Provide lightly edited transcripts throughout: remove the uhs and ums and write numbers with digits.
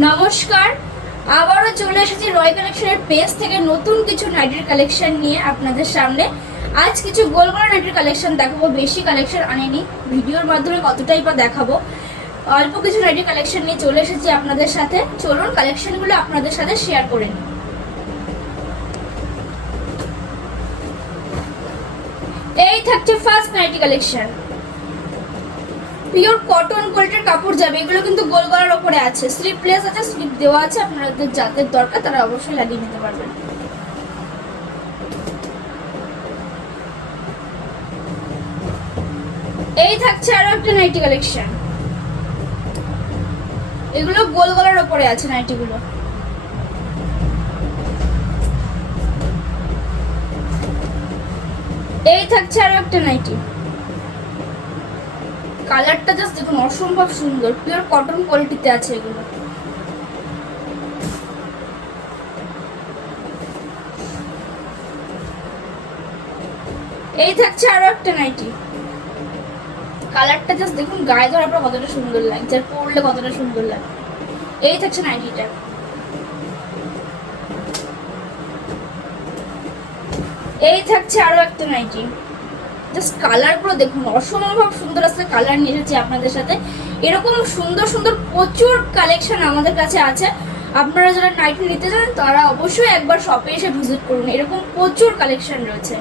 নমস্কার, আবারও চলে এসেছি রয় কালেকশনের পেজ থেকে নতুন কিছু নাইটির কালেকশন নিয়ে আপনাদের সামনে। আজ কিছু গোল গলা নাইটির কালেকশন দেখাবো, বেশি কালেকশন আনিনি, ভিডিওর মাধ্যমে কতটাই বা দেখাবো। অল্প কিছু নাইটির কালেকশন নিয়ে চলে এসেছি আপনাদের সাথে। চলুন কালেকশনগুলো আপনাদের সাথে শেয়ার করে নিই। এই থাকছে first nighty collection, pure cotton কোয়ালিটির কাপড় যাবে। এগুলো কিন্তু গোল গলার ওপরে আছে, স্লিপলেস আছে, স্লিপ দেওয়া আছে। আপনাদের যাদের দরকার তারা অবশ্যই লাগিয়ে নিতে পারবেন। এই থাকছে আরো একটা নাইটি কালেকশন, এগুলো গোল গলার ওপরে আছে নাইটিগুলো। এই থাকছে আরো একটা নাইটি, কালারটা জাস্ট দেখুন, অসম্ভব সুন্দর, পিওর কটন কোয়ালিটিতে আছে এগুলো। এই থাকছে আরো একটা নাইটি, কালারটা জাস্ট দেখুন, গায়ে ধরার পর কতটা সুন্দর লাগছে, আর পরলে কতটা সুন্দর লাগে। এই থাকছে নাইটিটা। এই থাকছে আরো একটা নাইটি, জাস্ট কালারগুলো দেখুন, অসম্ভব সুন্দর আছে। কালার নিয়ে এসেছি আপনাদের সাথে। এরকম সুন্দর সুন্দর প্রচুর কালেকশন আমাদের কাছে আছে। আপনারা যারা নাইটি নিতে চান তারা অবশ্যই একবার শপে এসে ভিজিট করুন, এরকম প্রচুর কালেকশন রয়েছে।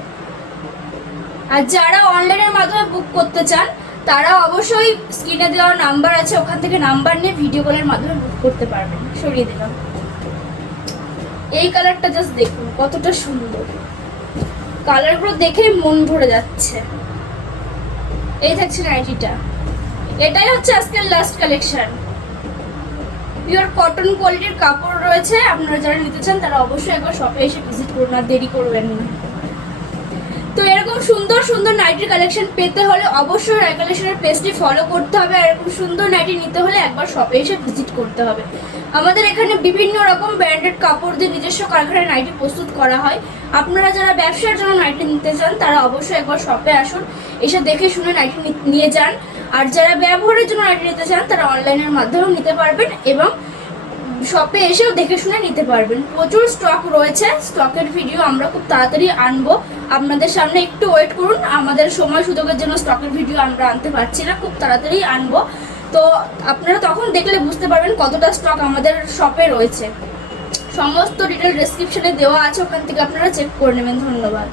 আর যারা অনলাইনের মাধ্যমে বুক করতে চান তারা অবশ্যই স্ক্রিনে দেওয়া নাম্বার আছে, ওখান থেকে নাম্বার নিয়ে ভিডিও কলের মাধ্যমে বুক করতে পারবেন। সরিয়ে দিলাম। এই কালারটা জাস্ট দেখুন কতটা সুন্দর, কালারগুলো দেখে মন ভরে যাচ্ছে। এই থাকছে নাইটিটা। এটাই হচ্ছে আজকের লাস্ট কালেকশন, পিওর কটন কোয়ালিটির কাপড় রয়েছে। আপনারা যারা নিতে চান তারা অবশ্যই একবার শপে এসে ভিজিট করুন, আর দেরি করবেন না। তো এরকম সুন্দর সুন্দর নাইটির কালেকশন পেতে হলে অবশ্যই রয় কালেকশনের পেজটি ফলো করতে হবে। আর এরকম সুন্দর নাইটি নিতে হলে একবার শপে এসে ভিজিট করতে হবে। আমাদের এখানে বিভিন্ন রকম ব্র্যান্ডেড কাপড় দিয়ে নিজস্ব কারখানায় নাইটি প্রস্তুত করা হয়। আপনারা যারা ব্যবসার জন্য নাইটি নিতে চান তারা অবশ্যই একবার শপে আসুন, এসে দেখে শুনে নাইটি নিয়ে যান। আর যারা ব্যবহারের জন্য নাইটি নিতে চান তারা অনলাইনের মাধ্যমেও নিতে পারবেন এবং শপে এসেও দেখে শুনে নিতে পারবেন। প্রচুর স্টক রয়েছে, স্টকের ভিডিও আমরা খুব তাড়াতাড়ি আনবো আপনাদের সামনে। একটু ওয়েট করুন, আমাদের সময় সুযোগের জন্য স্টকের ভিডিও আমরা আনতে পারছি না, খুব তাড়াতাড়ি আনবো। তো আপনারা তখন দেখলে বুঝতে পারবেন কতটা স্টক আমাদের শপে রয়েছে। সমস্ত ডিটেল ডেসক্রিপশনে দেওয়া আছে, ওখান থেকে আপনারা চেক করে নেবেন। ধন্যবাদ।